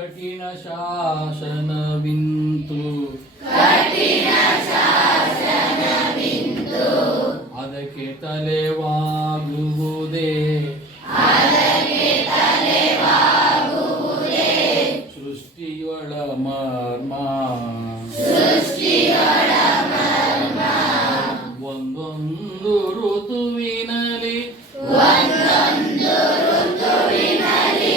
ಕಠಿಣ ಶಾಸನವಿಂತು ಅದಕ್ಕೆ ತಲೆವಾಗುವುದೇ ಸೃಷ್ಟಿಯೊಳ ಮರ್ಮ. ಒಂದೊಂದು ಋತುವಿನಲ್ಲಿ. ಒಂದೊಂದು ರೀತಿಯಲ್ಲಿ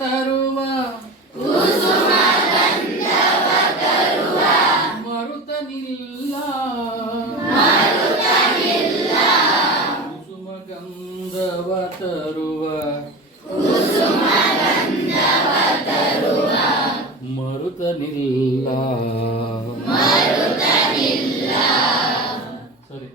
ತರುವ. ಮರುತನಿಲ್ಲ ಕುಸುಮ ಗಂಧವ ತರುವ. ಮರುತನಿಲ್ಲ ಸರಿ